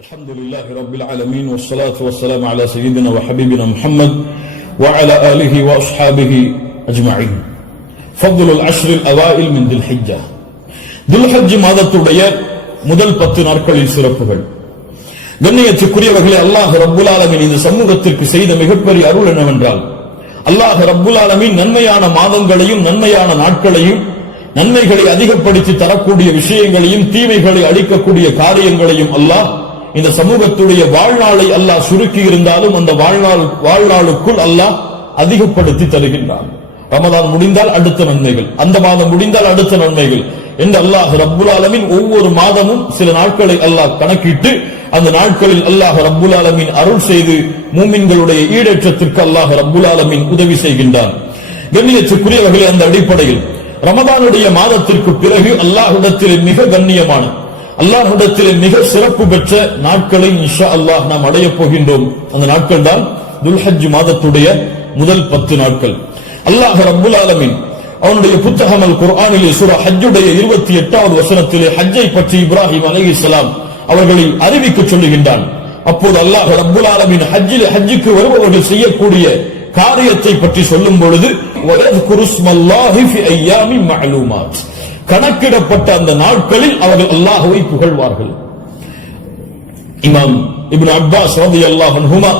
الحمد لله رب العالمين والصلاة والسلام على سيدنا وحبيبنا محمد وعلى آله وأصحابه أجمعين فضل العشر الأوائل من ذي الحجة ذو الحج மாதத்துடைய முதல் பத்து நாட்களில் சிறப்புகள் கண்ணியத்துக்குரியவர்களே அல்லாஹ் ரப்புல் ஆலமீன் இந்த சமூகத்திற்கு செய்த மிகப்பெரிய அருள் என்னவென்றால் அல்லாஹ் ரப்புல் ஆலமீன் நன்மையான மாதங்களையும் நன்மையான நாட்களையும் நன்மைகளை அதிகப்படுத்தி தரக்கூடிய விஷயங்களையும் தீமைகளை அளிக்கக்கூடிய காரியங்களையும் அல்லாஹ் இந்த சமூகத்துடைய வாழ்நாளை அல்லாஹ் சுருக்கி இருந்தாலும் அந்த வாழ்நாள் வாழ்நாளுக்குள் அல்லாஹ் அதிகப்படுத்தி தருகின்றான். ரமதான் முடிந்தால் அடுத்த நன்மைகள். அந்த மாதம் முடிந்தால் அடுத்த நன்மைகள். என்று அல்லாஹ் ரப்புல் ஆலமின் ஒவ்வொரு மாதமும் சில நாட்களை அல்லாஹ் கணக்கிட்டு அந்த நாட்களில் அல்லாஹ் ரப்புல் ஆலமின் அருள் செய்து மூமின்களுடைய ஈடேற்றத்திற்கு அல்லாஹ் ரப்புல் ஆலமின் உதவி செய்கின்றான். கண்ணியத்துக்குரியவர்களே அந்த அடிப்படையில் ரமதானுடைய மாதத்திற்கு பிறகு அல்லாஹ்விடத்திலே மிக கண்ணியமான அல்லாஹ்விடத்திலே மிக சிறப்பு பெற்ற நாட்களை இன்ஷா அல்லாஹ் நாம் அடைய போகின்றோம். அந்த நாட்கள் தான் துல்ஹஜ் மாதத்துடைய முதல் பத்து நாட்கள். அல்லாஹ் ரப்புல் ஆலமின் அவனுடைய புத்தகம் அல் குர்ஆனிலே சூரா ஹஜ்ஜுடைய இருபத்தி எட்டாவது வசனத்திலே ஹஜ்ஜை பற்றி இப்ராஹிம் அலைஹிஸ்ஸலாம் அவர்களை அறிவிக்க சொல்லுகின்றான். அப்போது அல்லாஹ் ரப்புல் ஆலமின் ஹஜ்ஜில் ஹஜ்ஜுக்கு வருபவர்கள் செய்யக்கூடிய காரியத்தை பற்றி சொல்லும் பொழுது குருஸ்மல்லாஹி ஸ்மல்லாஹி ஃபி மஅலூமாத். கணக்கிடப்பட்ட அந்த நாட்களில் அவர்கள் அல்லாஹுவை புகழ்வார்கள். இமாம் இப்னு அப்பாஸ் ரலியல்லாஹு அன்ஹுமா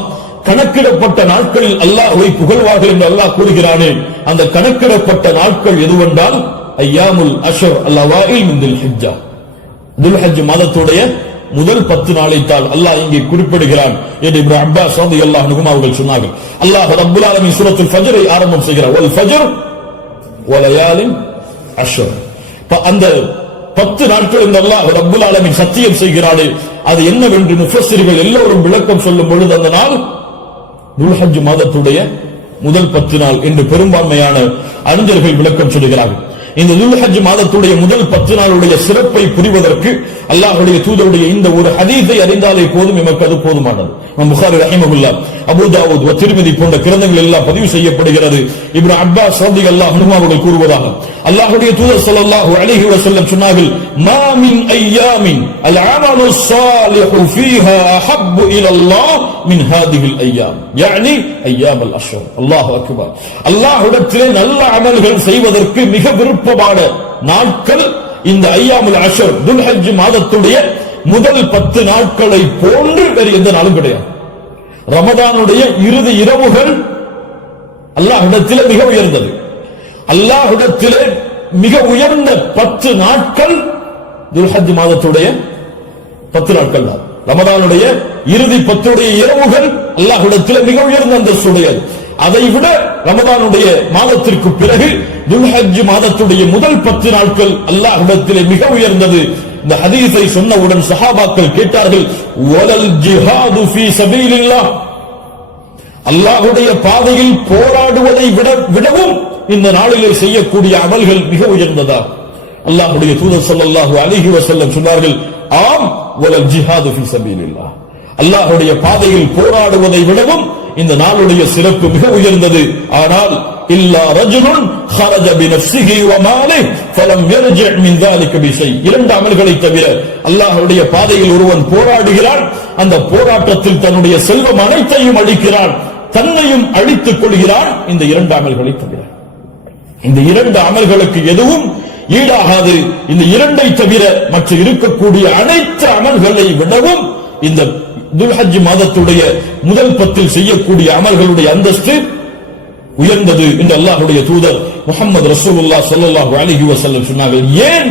கணக்கிடப்பட்ட நாட்களில் அல்லாஹுவை புகழ்வார்கள் என்று அல்லாஹ் கூறுகிறானே அந்த கணக்கிடப்பட்ட நாட்கள் எதுவென்றால் ஐயாமுல் அஷர் அல்லவாயில் மின் தில் ஹிஜ்ஜா துல்ஹஜ் மாதத்துடைய முதல் பத்து நாளைத்தான் அல்லாஹ் இங்கே குறிப்பிடுகிறான் என்று இப்னு அப்பாஸ் அல்லாஹ் அன்ஹுமா அவர்கள் சொன்னார்கள். அல்லாஹ் ரப்புல் ஆலமீன் சூரத்துல் ஃபஜ்ரை ஆரம்பம் செய்கிறார். ஒல் ஃபஜர் வலயாலின் அஷர். அந்த பத்து நாட்கள் இந்த அல்லாஹ் ரப்புல் ஆலமின் சத்தியம் செய்கிறாரு அது என்னவென்று முஃபஸ்ஸிர்கள் எல்லோரும் விளக்கம் சொல்லும் பொழுது அந்த நாள் துல்ஹஜ் மாதத்துடைய முதல் பத்து நாள் என்று பெரும்பான்மையான அறிஞர்கள் விளக்கம் சொல்கிறார்கள். இந்த துல்ஹஜ் மாதத்துடைய முதல் பத்து நாளுடைய சிறப்பை புரிவதற்கு அல்லாஹுடைய தூதருடைய இந்த ஒரு ஹதீஸை அறிந்தாலே போதும் எமக்கு அது போதுமானது. நம் புகாரி ரஹிமகுல்லா அபுதாவுத் திருமதி போன்ற கிரந்தங்கள் எல்லாம் பதிவு செய்யப்படுகிறது. இப்ரா அப்பா சந்தி அல்லாஹ் அவர்கள் கூறுவதாக. அல்லாஹுடைய தூதர் சொல்லல்லாஹு அழகி வசல்லம் சொன்னார்கள் மாமின் ஐயாமின் அல் ஆமலு சாலிஹு ஃபீஹா அஹப்பு இலல்லாஹ் மின் ஹாதிஹில் ஐயாம். யானி ஐயாம் அல் அஷ்ஹர் அல்லாஹ் அக்பர் அல்லாஹ்விடத்திலே நல்ல அமல்கள் செய்வதற்கு மிக விருப்பமான நாட்கள் இந்த ஐயாமுல் அஷர் துல்ஹஜ் மாதத்துடைய முதல் பத்து நாட்களை போன்று வேறு எந்த நாளும் கிடையாது ரமதானுடைய இறுதி இரவுகள் அல்லாஹ்விடத்திலே மிக உயர்ந்தது. அல்லாஹிடத்திலே மிக உயர்ந்த பத்து நாட்கள் துல்ஹஜ் மாதத்துடைய பத்து நாட்கள் தான். ரமதானுடைய இறுதி பத்துடைய இரவுகள் அல்லாஹிடத்தில் மிக உயர்ந்த அந்தஸ்துடையது அதை விட ரமதானுடைய மாதத்திற்கு பிறகு துல்ஹஜ் மாதத்துடைய முதல் பத்து நாட்கள் அல்லாஹிடத்திலே மிக உயர்ந்தது. இந்த ஹதீஸை சொன்னவுடன் சஹாபாக்கள் கேட்டார்கள் ஒலல் ஜிஹாது ஃபி சபீலில்லா அல்லாஹுடைய பாதையில் போராடுவதை விட விடவும் இந்த நாளிலே செய்யக்கூடிய அமல்கள் மிக உயர்ந்ததா? அல்லாஹுடைய தூதர் சொல்லல்லாஹு அலிஹி வசல்லம் சொன்னார்கள் ஆம் ஒலல் ஜிஹாது ஃபி சபீலில்லா அல்லாஹுடைய பாதையில் போராடுவதை விடவும் இந்த நாளுடைய சிறப்பு மிக உயர்ந்தது. ஆனால் இல்லா ரஜுலுன் خرج بنفسه وماله فلم يرجع من ذلك بشيء இரண்டு அமல்களை தவிர அல்லாஹ்வுடைய பாதையில் ஒருவன் போராடுகிறான் அந்த போராட்டத்தில் தன்னுடைய செல்வம் அனைத்தையும் அளிக்கிறான் தன்னையும் அழித்துக் கொள்கிறான் இந்த இரண்டு அமல்களை தவிர இந்த இரண்டு அமல்களுக்கு எதுவும் ஈடாகாது இந்த இரண்டை தவிர மற்ற இருக்கக்கூடிய அனைத்து அமல்களை விடவும் இந்த துல்ஹஜ் மாதத்துடைய முதல் பத்தில் செய்யக்கூடிய அமல்களுடைய அந்தஸ்து உயர்ந்தது என்று அல்லாஹுடைய தூதர் முகமது ரசூலுல்லா ஸல்லல்லாஹு அலிஹி வசல்லம் சொன்னார்கள். ஏன்?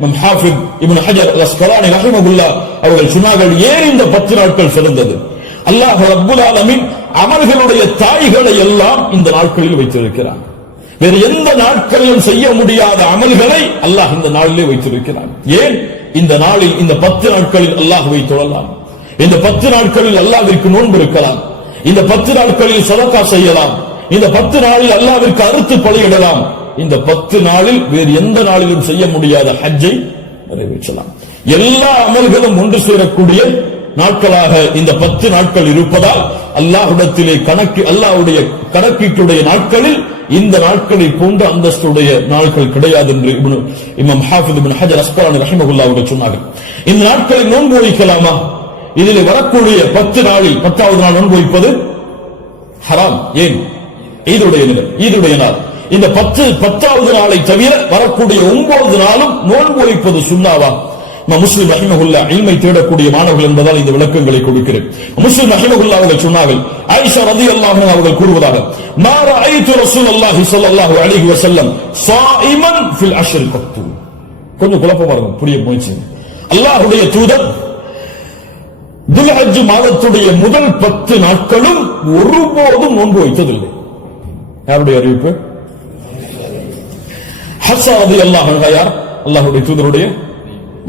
நம் ஹாஃபித் இப்னு ஹஜர் அஸ்கலானி அவர்கள் சொன்னார்கள் ஏன் இந்த பத்து நாட்கள் சிறந்தது? அல்லாஹ் ரப்புல் ஆலமின் அமல்களுடைய தாய்களை எல்லாம் இந்த நாட்களில் வைத்திருக்கிறான். வேறு எந்த நாட்களிலும் செய்ய முடியாத அமல்களை அல்லாஹ் இந்த நாளிலே வைத்திருக்கிறான். ஏன்? இந்த நாளில் இந்த பத்து நாட்களில் அல்லாஹ்வை தொழலாம் இந்த பத்து நாட்களில் அல்லாவிற்கு நோன்பு இருக்கலாம். இந்த பத்து நாட்களில் சதக்கா செய்யலாம். இந்த பத்து நாளில் அல்லாவிற்கு அறுத்து பலியிடலாம். இந்த பத்து நாளில் வேறு எந்த நாளிலும் செய்ய முடியாத ஹஜ்ஜை நிறைவேற்றலாம். எல்லா அமல்களும் ஒன்று சேரக்கூடிய நாட்களாக இந்த பத்து நாட்கள் இருப்பதால் அல்லாஹுடத்திலே கணக்கு அல்லாஹுடைய கணக்கீட்டுடைய நாட்களில் இந்த நாட்களை போன்ற அந்தஸ்துடைய நாட்கள் கிடையாது என்று இமாம் ஹாஃபித் பின் ஹஜர் அஸ்கலானி ரஹிமஹுல்லாஹ் அவர்கள் சொன்னார்கள். இந்த நாட்களை நோன்பு வைக்கலாமா? இதில் வரக்கூடிய பத்து நாளில் பத்தாவது நாள் நோன்பு வைப்பது ஹராம் ஏன்? ஈதுடைய தினம் ஈதுடைய நாள். இந்த பத்து பத்தாவது நாளை தவிர வரக்கூடிய ஒன்பது நாளும் நோன்பு வைப்பது சுண்ணாவா? நான் முஸ்லிம் ரஹிமகுல்லா இல்மை தேடக்கூடிய மாணவர்கள் என்பதால் இந்த விளக்கங்களை கொடுக்கிறேன். முஸ்லிம் ரஹிமகுல்லா அவர்கள் சொன்னார்கள் ஐஷா ரதி அல்லாஹ் அவர்கள் கூறுவதாக மாற ஐத்து ரசூல் அல்லாஹி ஸல்லல்லாஹு அலிஹி வசல்லம் ஸாயிமன் ஃபில் அஷர் கத்து கொஞ்சம் குழப்பமா இருக்கும் புரிய முயற்சி. அல்லாஹுடைய தூதர் துல்ஹஜ் மாதத்துடைய முதல் பத்து நாட்களும் ஒருபோதும் நோன்பு வைத்ததில்லை. யாருடைய அறிவிப்பு? ஹசாது அல்லாஹ் யார்? அல்லாஹுடைய தூதருடைய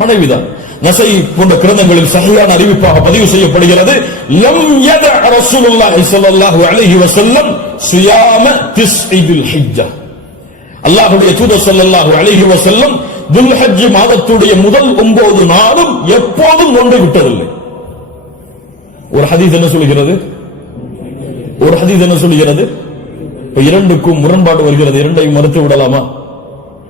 மனைவிதான். நசை போன்ற கிரந்தங்களில் சரியான அறிவிப்பாக பதிவு செய்யப்படுகிறது. லம் யத ரசூலுல்லாஹி ஸல்லல்லாஹு அலைஹி வஸல்லம் சியாம திஸ்இதில் ஹிஜ்ஜா. அல்லாஹ்வுடைய தூதர் ஸல்லல்லாஹு அலைஹி வஸல்லம் துல்ஹஜ் மாதத்துடைய முதல் ஒன்பது நாளும் எப்போதும் கொண்டு விட்டதில்லை. ஒரு ஹதீஸ் என்ன சொல்கிறது ஒரு ஹதீஸ் என்ன சொல்கிறது இப்ப இரண்டுக்கும் முரண்பாடு வருகிறது இரண்டையும் மறுத்து விடலாமா?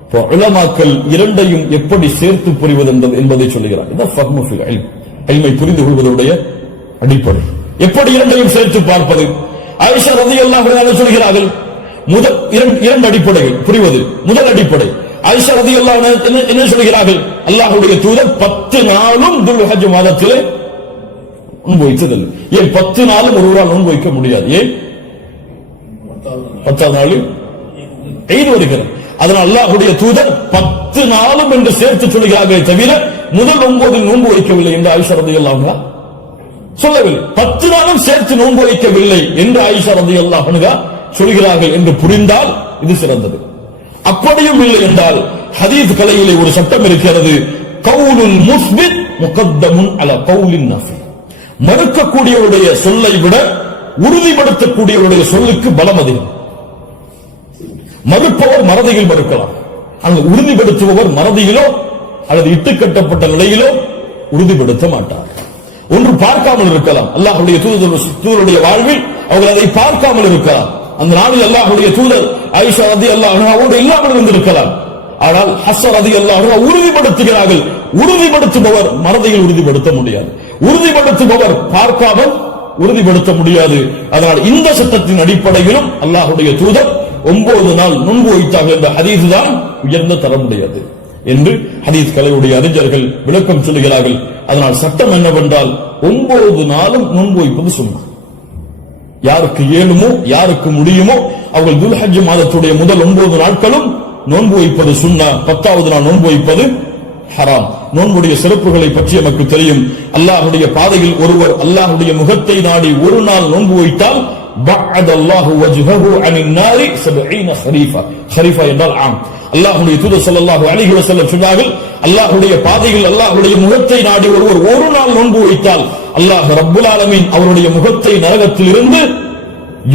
இப்போ உலமாக்கள் இரண்டையும் எப்படி சேர்த்து புரிவது என்பதை சொல்லுகிறார். இதான் புரிந்து கொள்வதனுடைய அடிப்படை. எப்படி இரண்டையும் சேர்த்து பார்ப்பது? ஆயிஷா ரதி அன்ஹா சொல்கிறார்கள் முதல் இரண்டு இரண்டு அடிப்படைகள். புரிவது முதல் அடிப்படை. ஆயிஷா ரதி அன்ஹா என்ன சொல்கிறார்கள்? அல்லாஹுடைய தூதர் பத்து நாளும் துல்ஹஜ் மாதத்திலே நோன்பு வைத்ததில்லை. ஏன் பத்து நாளும் ஒருவரால் நோன்பு வைக்க முடியாது? ஏன்? பத்தாவது நாளில் ஈத் வருகிறது. அதனால் அல்லாஹுடைய தூதர் பத்து நாளும் என்று சேர்த்து சொல்கிறார்களே தவிர முதல் ஒன்பது நோன்பு வைக்கவில்லை என்று ஆயுஷா ரதியல்லாஹு அல்லாஹா சொல்லவில்லை. பத்து நாளும் சேர்த்து நோன்பு வைக்கவில்லை என்று ஆயுஷா ரதியல்லாஹு அல்லாஹனுகா சொல்கிறார்கள் என்று புரிந்தால் இது சிறந்தது. அப்படியும் இல்லை என்றால் ஹதீஸ் கலையிலே ஒரு சட்டம் இருக்கிறது. கவுலுல் முஸ்பித் முகத்தமுன் அல கவுலின் நஃபி. மறுக்கக்கூடியவருடைய சொல்லை விட உறுதிப்படுத்தக்கூடியவருடைய சொல்லுக்கு பலம் அதிகம். மறுப்பவர் மறதியில் மறுக்கலாம். ஆனால் உறுதிப்படுத்துபவர் மறதியிலோ அல்லது இட்டுக்கட்டப்பட்ட நிலையிலோ உறுதிப்படுத்த மாட்டார். ஒன்று பார்க்காமல் இருக்கலாம். அல்லாஹுடைய தூதர் தூதருடைய வாழ்வில் அவர்கள் அதை பார்க்காமல் இருக்கலாம். அந்த நாளில் அல்லாஹுடைய தூதர் ஐஷா ரதி அல்லாஹ் அவரோடு இல்லாமல் இருந்திருக்கலாம். ஆனால் ஹஸ்ஸர் ரதி அல்லாஹ் உறுதிப்படுத்துகிறார்கள். உறுதிப்படுத்துபவர் மறதியில் உறுதிப்படுத்த முடியாது. உறுதிப்படுத்துபவர் பார்க்காமல் உறுதிப்படுத்த முடியாது. அதனால் இந்த சட்டத்தின் அடிப்படையிலும் அல்லாஹுடைய தூதர் ஒன்பது நாள் நோன்பு வைத்தார்கள் என்ற ஹதீஸ் தான் உயர்ந்த தரமுடையது என்று ஹதீஸ் கலையுடைய அறிஞர்கள் விளக்கம் சொல்லுகிறார்கள். அதனால் சட்டம் என்னவென்றால் ஒன்பது நாளும் நோன்பு வைப்பது சும்மா யாருக்கு இயலுமோ யாருக்கு முடியுமோ அவர்கள் துல்ஹஜ் மாதத்துடைய முதல் ஒன்பது நாட்களும் நோன்பு வைப்பது சுண்ணா. பத்தாவது நாள் நோன்பு வைப்பது ஹராம். நோன்புடைய சிறப்புகளை பற்றி நமக்கு தெரியும். அல்லாஹுடைய பாதையில் ஒருவர் அல்லாஹுடைய முகத்தை நாடி ஒரு நாள் நோன்பு வைத்தால் அல்லாஹுடைய தூத சல்லாஹு அலிஹி வசல்லம் சொன்னார்கள் அல்லாஹுடைய பாதையில் அல்லாஹுடைய முகத்தை நாடி ஒருவர் ஒரு நாள் நோன்பு வைத்தால் அல்லாஹ் ரப்புல் ஆலமின் அவருடைய முகத்தை நரகத்தில் இருந்து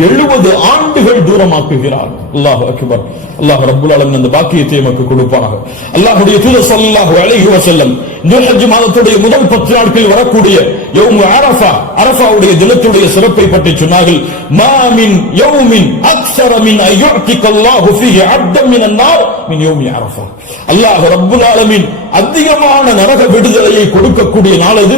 எழுபது ஆண்டுகள் தூரமாக்குகிறார். அல்லாஹ் அக்பர். அல்லாஹ் ரப்புல் ஆலமீன் அந்த பாக்கியத்தை நமக்கு கொடுப்பானாக. அல்லாஹ்வுடைய தூதர் ஸல்லல்லாஹு அலைஹி வஸல்லம் துல்ஹஜ் மாதத்துடைய முதல் பத்து நாட்களில் வரக்கூடிய யௌமு அரஃபா அரஃபாவுடைய தினத்துடைய சிறப்பை பற்றி சொன்னார்கள். மா மின் யௌமின் அக்ஸர மின் அய்யுத்திக ஃபீஹி அப்தம் மின் அன்னார் மின் யௌமி அரஃபா. அல்லாஹ் ரப்புல் ஆலமீன் அதிகமான நரக விடுதலையை கொடுக்கக்கூடிய நாள் அது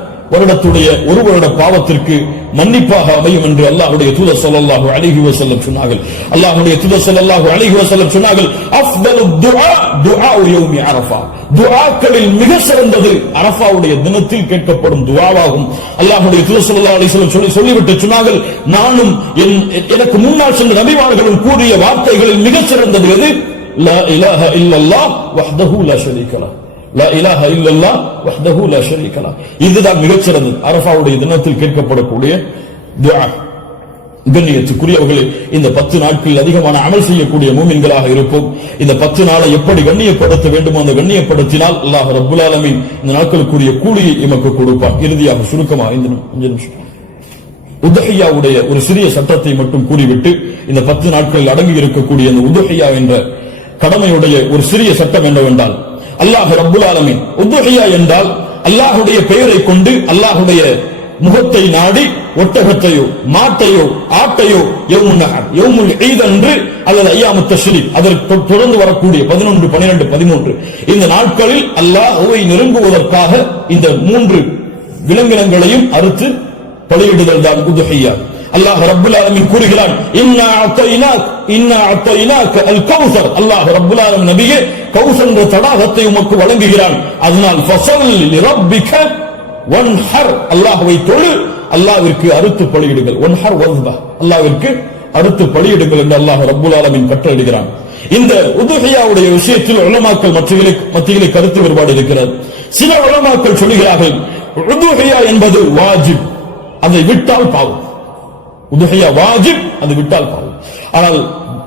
வருடத்துடைய ஒரு வருட பாவத்திற்கு மன்னிப்பாக அமையும் என்று அல்லாஹுடைய தூத ஸல்லல்லாஹு அழகி வசல்லம் சொன்னார்கள். அல்லாஹுடைய தூத ஸல்லல்லாஹு அழகி வசல்லம் சொன்னார்கள் அஃதலு துஆ துஆ யௌமி அரஃபா. துஆக்களில் மிக சிறந்தது அரஃபாவுடைய தினத்தில் கேட்கப்படும் துஆவாகும். அல்லாஹுடைய தூத ஸல்லல்லாஹு அலைஹி வஸல்லம் சொல்லி சொல்லிவிட்டு சொன்னார்கள் நானும் என்- எனக்கு முன்னால் சென்ற நபிவாளர்களும் கூறிய வார்த்தைகளில் மிக சிறந்தது எது? லா இலாஹ இல்லல்லாஹ் வஹ்தஹு லா ஷரீக லஹ். இதுதான் மிகச்சிறந்தது. அரபாவுடைய தினத்தில் கேட்கப்படக்கூடிய துஆ. கண்ணியத்துக்குரியவர்களே இந்த பத்து நாட்களில் அதிகமான அமல் செய்யக்கூடிய மூமின்களாக இருப்போம். இந்த பத்து நாளை எப்படி கண்ணியப்படுத்த வேண்டுமோ அந்த கண்ணியப்படுத்தினால் அல்லாஹ் ரபுல் ஆலமின் இந்த நாட்களுக்குரிய கூலியை எமக்கு கொடுப்பான். இறுதியாக சுருக்கமா இந்த நிமிஷம் உதஹையாவுடைய ஒரு சிறிய சட்டத்தை மட்டும் கூறிவிட்டு இந்த பத்து நாட்களில் அடங்கி இருக்கக்கூடிய இந்த உதகையா என்ற கடமையுடைய ஒரு சிறிய சட்டம் என்னவென்றால் அல்லாஹ் ரப்புல் ஆலமின். உதுஹையா என்றால் அல்லாஹுடைய பெயரை கொண்டு அல்லாஹுடைய முகத்தை நாடி ஒட்டகத்தையோ மாட்டையோ ஆட்டையோ யௌமுன் ஈத் அன்று அல்லது ஐயாமு அதற்கு தொடர்ந்து வரக்கூடிய பதினொன்று பனிரெண்டு பதிமூன்று. இந்த நாட்களில் அல்லாஹுவை நெருங்குவதற்காக இந்த மூன்று விலங்கினங்களையும் அறுத்து பலியிடுதல் தான் உதுஹையா. அல்லாஹ் ரப்புல் ஆலமின் கூறுகிறான் இன்னா அத்தைனாக் இன்னா அத்தைனாக் அல் கௌசர். அல்லாஹ் ரப்புல் ஆலம் நபியே கவுஸ் என்ற தடாகத்தை உமக்கு வழங்குகிறான். அதனால் ஃபஸல் ஒன் ஹர் அல்லாஹ்வை தொழு. அல்லாவிற்கு அறுத்து பலியிடுங்கள். வன்ஹர் வஸ்பா. அல்லாவிற்கு அறுத்து பலியிடுங்கள் என்று அல்லாஹ் ரப்புல் ஆலமின் கட்டளிடுகிறான் இந்த உதுஹையாவுடைய விஷயத்தில் உலமாக்கள் மத்தியிலே மத்தியிலே கருத்து வேறுபாடு இருக்கிறது. சில உலமாக்கள் சொல்லுகிறார்கள் உதுகையா என்பது வாஜிப். அதை விட்டால் பாவம். உதுஹையா வாஜிப் அது விட்டால் பாவம். ஆனால்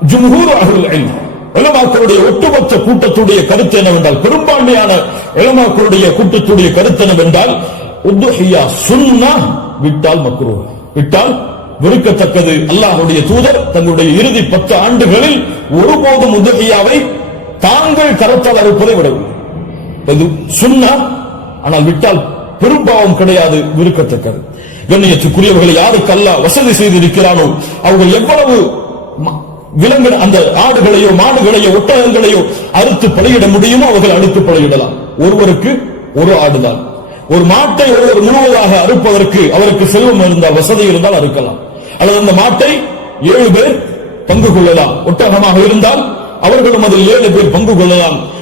ஜும்ஹூர் அஹ்லுல் இல்ம். இளமாக்களுடைய ஒட்டுமொத்த கூட்டத்துடைய கருத்து என்னவென்றால் பெரும்பான்மையான இளமாக்களுடைய கூட்டத்துடைய கருத்து என்னவென்றால் சுன்னா விட்டால் மக்ரூ. விட்டால் வெறுக்கத்தக்கது அல்லாஹுடைய தூதர் தங்களுடைய இறுதி பத்து ஆண்டுகளில் ஒருபோதும் உதகையாவை தாங்கள் கரத்தால் அறுப்பதை விடவில்லை சுன்னா ஆனால் விட்டால் பெரும்பாவம் கிடையாது விருக்கத்தக்கது கண்ணியத்துக்குரியவர்களை யாருக்கு அல்ல வசதி செய்திருக்கிறானோ அவர்கள் எவ்வளவு விலங்கு அந்த ஆடுகளையோ மாடுகளையோ ஒட்டகங்களையோ அறுத்து பலியிட முடியுமோ அவர்கள் அறுத்து பலியிடலாம். ஒருவருக்கு ஒரு ஆடுதான். ஒரு மாட்டை ஒருவர் முழுவதாக அறுப்பதற்கு அவருக்கு செல்வம் இருந்தால் வசதி இருந்தால் அறுக்கலாம். அல்லது அந்த மாட்டை ஏழு பேர் பங்கு கொள்ளலாம். ஒட்டகமாக இருந்தால் அவர்களும் அதில் ஏழு பேர் பங்கு கொள்ளலாம்.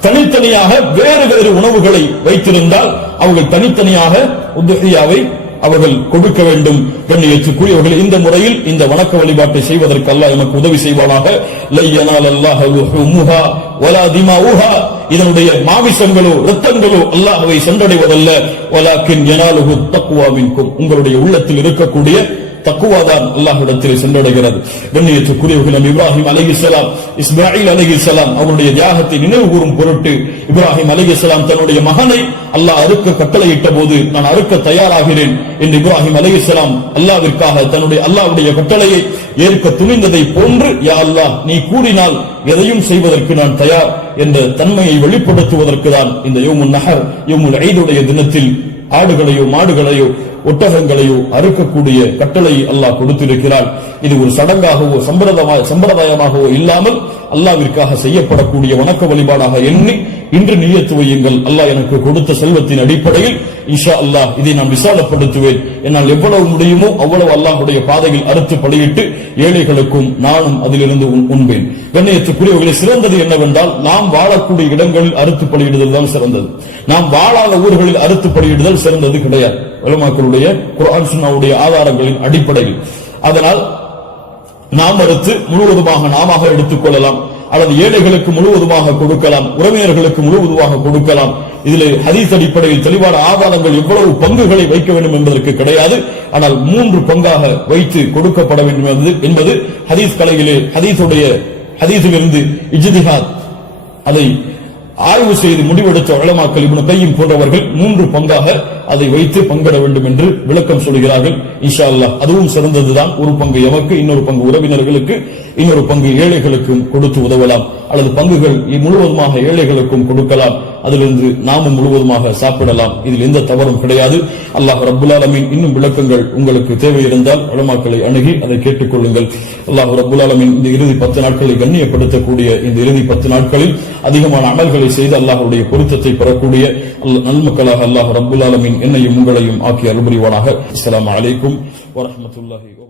தனித்தனியாக வேறு வேறு உணவுகளை வைத்திருந்தால் அவர்கள் தனித்தனியாக உதுகையாவை அவர்கள் கொடுக்க வேண்டும் கண்ணியத்துக்குரியவர்கள் இந்த முறையில் இந்த வணக்க வழிபாட்டை செய்வதற்கு அல்லாஹ் எனக்கு உதவி செய்வானாக. லையனால் அல்லாஹ் இதனுடைய மாமிசங்களோ ரத்தங்களோ அல்லாஹவை சென்றடைவதல்ல. உங்களுடைய உள்ளத்தில் இருக்கக்கூடிய தக்குவாதான் அல்லாஹிடத்தில் சென்றடைகிறது. கண்ணியத்துக்குரியவர்கள் நம் இப்ராஹிம் அலைஹிஸ்ஸலாம் இஸ்மாயில் அலைஹிஸ்ஸலாம் அவருடைய தியாகத்தை நினைவு கூறும் பொருட்டு இப்ராஹிம் அலைஹிஸ்ஸலாம் தன்னுடைய மகனை அல்லாஹ் அறுக்க கட்டளையிட்ட போது நான் அறுக்க தயாராகிறேன் என்று இப்ராஹிம் அலைஹிஸ்ஸலாம் அல்லாவிற்காக தன்னுடைய அல்லாவுடைய கட்டளையை ஏற்க துணிந்ததை போன்று யா அல்லாஹ் நீ கூறினால் எதையும் செய்வதற்கு நான் தயார் என்ற தன்மையை வெளிப்படுத்துவதற்கு தான் இந்த யோமுன் நகர் யோமுல் ஐதுடைய தினத்தில் ஆடுகளையோ மாடுகளையோ ஒட்டகங்களையோ அறுக்கக்கூடிய கட்டளை அல்லாஹ் கொடுத்திருக்கிறான். இது ஒரு சடங்காகவோ சம்பிரதாய சம்பிரதாயமாகவோ இல்லாமல் அல்லாவிற்காக செய்யப்படக்கூடிய வணக்க வழிபாடாக எண்ணி இன்று நீயத்து வையுங்கள். அல்லாஹ் எனக்கு கொடுத்த செல்வத்தின் அடிப்படையில் இஷா அல்லாஹ் இதை நான் விசாலப்படுத்துவேன். என்னால் எவ்வளவு முடியுமோ அவ்வளவு அல்லாஹுடைய பாதையில் அறுத்து படையிட்டு ஏழைகளுக்கும் நானும் அதிலிருந்து உண்பேன். கண்ணியத்துக்குரியவர்களை சிறந்தது என்னவென்றால் நாம் வாழக்கூடிய இடங்களில் அறுத்து பலியிடுதல் தான் சிறந்தது. நாம் வாழாத ஊர்களில் அறுத்து பலியிடுதல் சிறந்தது கிடையாது. உலமாக்களுடைய குரான் சுன்னாவுடைய ஆதாரங்களின் அடிப்படையில். அதனால் நாம் எடுத்து முழுவதுமாக நாம எடுத்துக் கொள்ளலாம். அல்லது ஏழைகளுக்கு முழுவதுமாக கொடுக்கலாம். உறவினர்களுக்கு முழுவதுமாக கொடுக்கலாம். இதில் ஹதீஸ் அடிப்படையில் தெளிவான ஆதாரங்கள் எவ்வளவு பங்குகளை வைக்க வேண்டும் என்பதற்கு கிடையாது. ஆனால் மூன்று பங்காக வைத்து கொடுக்கப்பட வேண்டும் என்பது என்பது ஹதீஸ் கலையிலே ஹதீஸுடைய ஹதீஸிலிருந்து இஜ்திஹாத் அதை ஆய்வு செய்து முடிவெடுத்த வளமாக்கல் இப்னு கையும் போன்றவர்கள் மூன்று பங்காக அதை வைத்து பங்கிட வேண்டும் என்று விளக்கம் சொல்கிறார்கள். இஷா அல்லாஹ் அதுவும் சிறந்ததுதான். ஒரு பங்கு எமக்கு இன்னொரு பங்கு உறவினர்களுக்கு இன்னொரு பங்கு ஏழைகளுக்கும் கொடுத்து உதவலாம். அல்லது பங்குகள் முழுவதுமாக ஏழைகளுக்கும் கொடுக்கலாம். அதிலிருந்து நாமும் முழுவதுமாக சாப்பிடலாம். இதில் எந்த தவறும் கிடையாது. அல்லாஹ் ரபுல்லாலமின் இன்னும் விளக்கங்கள் உங்களுக்கு தேவை இருந்தால் உலமாக்களை அணுகி அதை கேட்டுக்கொள்ளுங்கள் அல்லாஹ் ரபுல்லாலமின் இந்த இறுதி பத்து நாட்களை கண்ணியப்படுத்தக்கூடிய இந்த இறுதி பத்து நாட்களில் அதிகமான அமல்களை செய்து அல்லாஹ்வுடைய பொருத்தத்தை பெறக்கூடிய நல்மக்களாக அல்லாஹ் ரப்புல் ஆலமீன் என்னையும் உங்களையும் ஆக்கி அருள்புரிவானாக அஸ்ஸலாமு அலைக்கும் வரஹ்மத்துல்லாஹி வபரகாத்துஹு